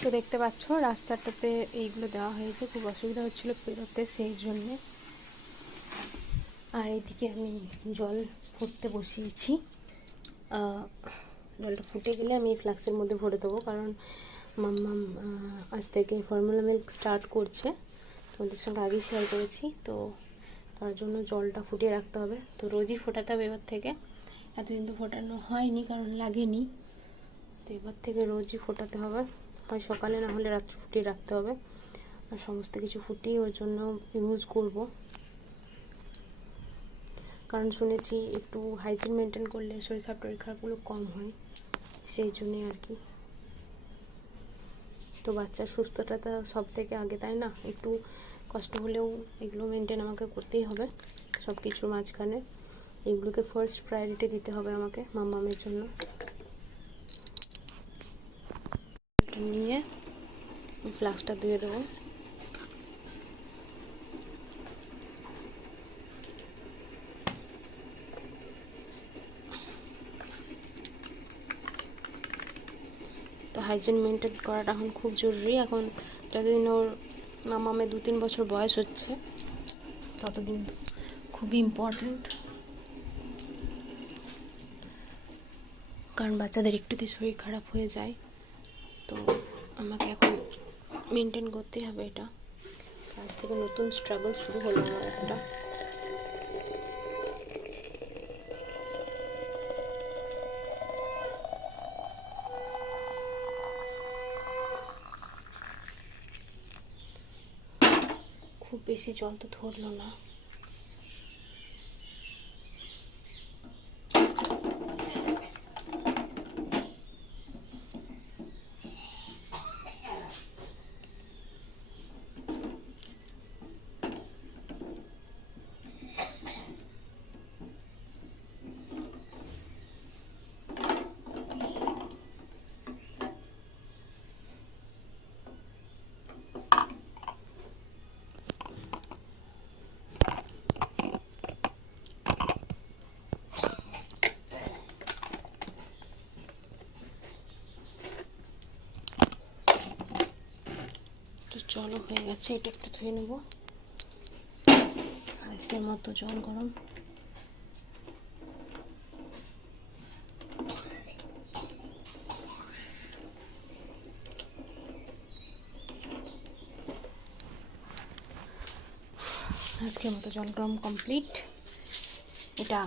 তো দেখতে পাচ্ছ রাস্তাটাতে এইগুলো দেওয়া হয়েছে, খুব অসুবিধা হচ্ছিল পেরোতে, সেই জন্যে। আর এইদিকে আমি জল ফুটতে বসিয়েছি। জলটা ফুটে গেলে আমি এই ফ্লাক্সের মধ্যে ভরে দেবো, কারণ মাম্মাম আজ থেকে ফর্মুলা মিল্ক স্টার্ট করছে, তোমাদের সঙ্গে আগেই শেয়ার করেছি। তো তার জন্য জলটা ফুটিয়ে রাখতে হবে। তো রোজই ফোটাতে হবে এবার থেকে, এতদিন তো ফোটানো হয়নি কারণ লাগেনি। তো এবার থেকে রোজই ফোটাতে হবে, হয় সকালে না হলে রাত্রে ফুটিয়ে রাখতে হবে। আর সমস্ত কিছু ফুটিয়ে ওর জন্য ইউজ করব, কারণ শুনেছি একটু হাইজিন মেনটেন করলে শরীর খারাপ টরীর খারাপগুলো কম হয়, সেই জন্যে আর কি। তো বাচ্চার সুস্থতা তো সব থেকে আগে, তাই না? একটু কষ্ট হলেও এগুলো মেনটেন আমাকে করতেই হবে সব কিছুর মাঝখানে। এগুলোকে ফার্স্ট প্রায়োরিটি দিতে হবে আমাকে মাম্মামের জন্য। নিয়ে ফ্লাস্কটা ধুয়ে দেবো। তো হাইজিন মেনটেন করাটা এখন খুব জরুরি। এখন যতদিন ওর মামামের 2-3 বছর বয়স হচ্ছে ততদিন খুবই ইম্পর্ট্যান্ট, কারণ বাচ্চাদের একটুতে শরীর খারাপ হয়ে যায়। তো আমাকে এখন মেনটেন করতেই হবে এটা। আজ থেকে নতুন স্ট্রাগল শুরু হলো আমার একটা। খুব বেশি জল তো ধরলো না। জলও হয়ে গেছে, এটা একটু ধুয়ে নেব। আজকের মতো জল গরম। আজকের মতো জল গরম কমপ্লিট। এটা